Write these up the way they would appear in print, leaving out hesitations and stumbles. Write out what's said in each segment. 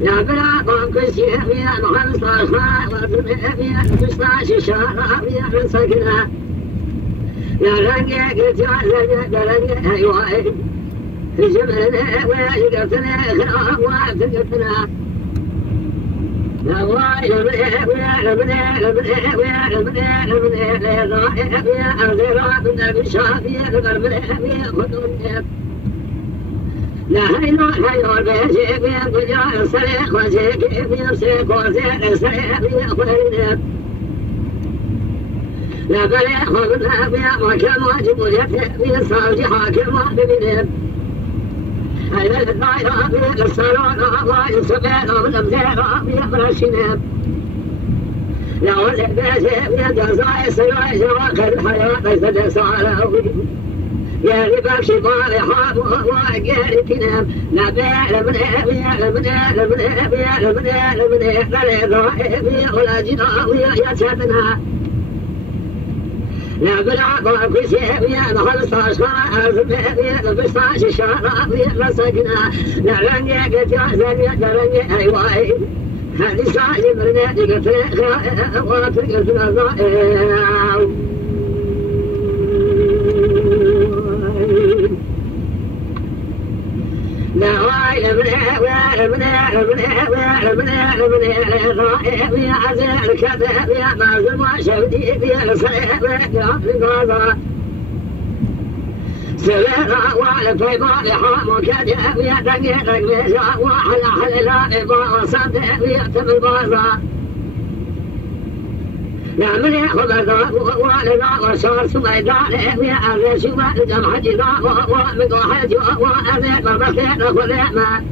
يا بلا قوم كسيه يا مخلص الخاء وتبيا تستعش الشارع يا سكنها يا رنجك تعال يا أيوة جبلنا ويقتنا خراب وتقتنا يا واي يا بنا يا أزرع من الشافية قلبنا يا خدوني لا هينو بيجي بيا بجا سريع وجيك بيا سريع وزيع سريع بيا خيرنا لا بلا خذنا بيا مكان واجب ويته بيا صاجي حاكم وبينه هاي الدايرة بيا الصالون الله يسبحنا من الزيرة بيا برشنا لا ولا بيجي بيا جزاء سريع جواك الحياة ليس سعره يا ربك شباب حاب وقال تنام لا بيع لمن ولا جناوي يا شبنا لا بلع كويسة يا نخلص أشخاص يا بستاش الشارع يا مسكنا لا رنجة كتير يا رنجة أيوة هذه ساعة مرنة قتل وتقتل لا واي يا عزيز الكذب يا مازن وشودي يا صيح يا غاضا سلينا وعلى فيبال حام وكذب يا دقيق يا وحلا حلا لا وصدق يا تم بازا يا من ياخذ الضرب والنا وصار سميدان يا عزيز شو ما جمع جنا ومن واحد وأذيك وبكيت وخذنا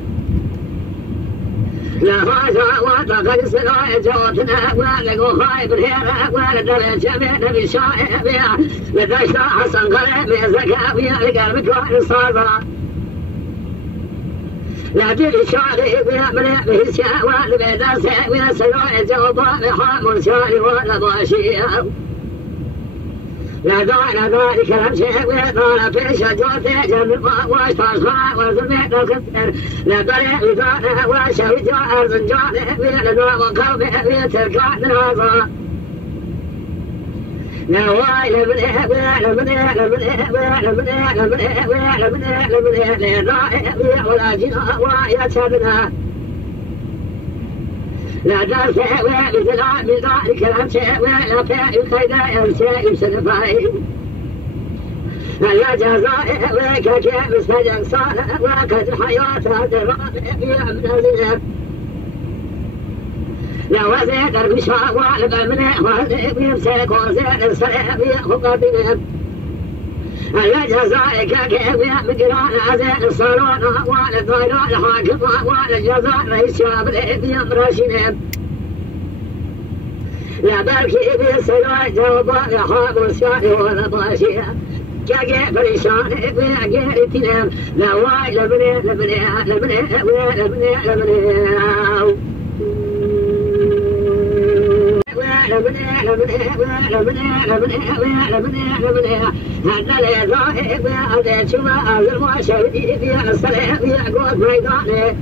لا هذا وتقل سلاي جوتنا ولقوا خايب الهيرة ولدل جميع بشائع بها لدشت حسن قريب زكاة بها لقلبك وحن صاربا لا تدري شاري بها من بهشاء والبيدا سيبها سلاي جوبا بحام شاري ولا ضاشية لا دعنا ذلك الشيء ويطال في شجرة جنب واشتصها وزميت الكثير لا طريق لذانا وشويت أرض جانب لنا وقومه في تلك النظر لا واي ولا جنا ويا شبنا لا تنسى مثل ذلك الشيء ولا فعل الخير الشيء سنفعل لا جزاء وك كيف سجن صالح وكت الحياة هذا الرابع من الزنا لا وزيد المشاء والبمنع وزيد يمسك وزيد السريع بخطبهم لا جزائك كيف مقران عزيز الصالون والضيران الحاكم والجزاء رئيس شاب يمرشنهم لا بركي بالسلاء جوبا يحاب الشاي ولا ضاشية كاقي فريشان بيعقي تنام لا واي لبني هذا لا ضايق هذا شو ما أزرع شودي في الصلاة يقول ميدانه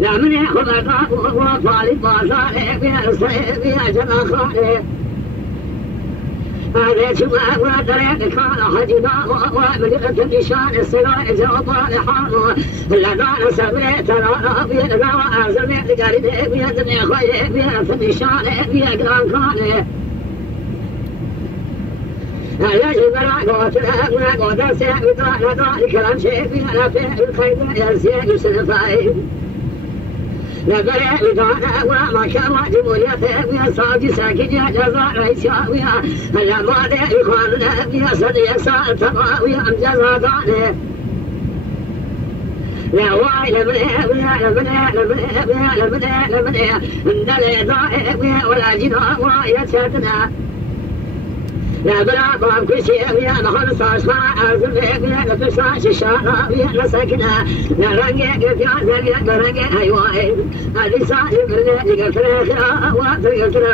لا من يأخذ الضاق وطالب بازاره في الصلاة في جناخانه هذا شو ما أقول طريق كان حجنا ومن النشان الصلاة جواب لحاله لا دار سبيت لا في الدواء زميت قريب في الدنيا خير في النشان في أقران كانه لا يجبر قوتنا قوت سيء ذلك كلام شيء في الأفعال الخير يسيء سنفاي لا بريء بدانا وما كان واجب يثيب يصاج ساكن جزاء ريشاويا لا ماذا يخالنا في صدي ساء تقاوي أم جزادانه لا واي لمن إن الإضاء ولا جناء ويتشدنا لا بلا طعم كل شيء يا نخل صاشنا أرزل يا لفشاش الشارع يا نسكنا لا رنجة يا زليا لا رنجة أيوة هذه صاحب اللي يقتل خير وقت يقتل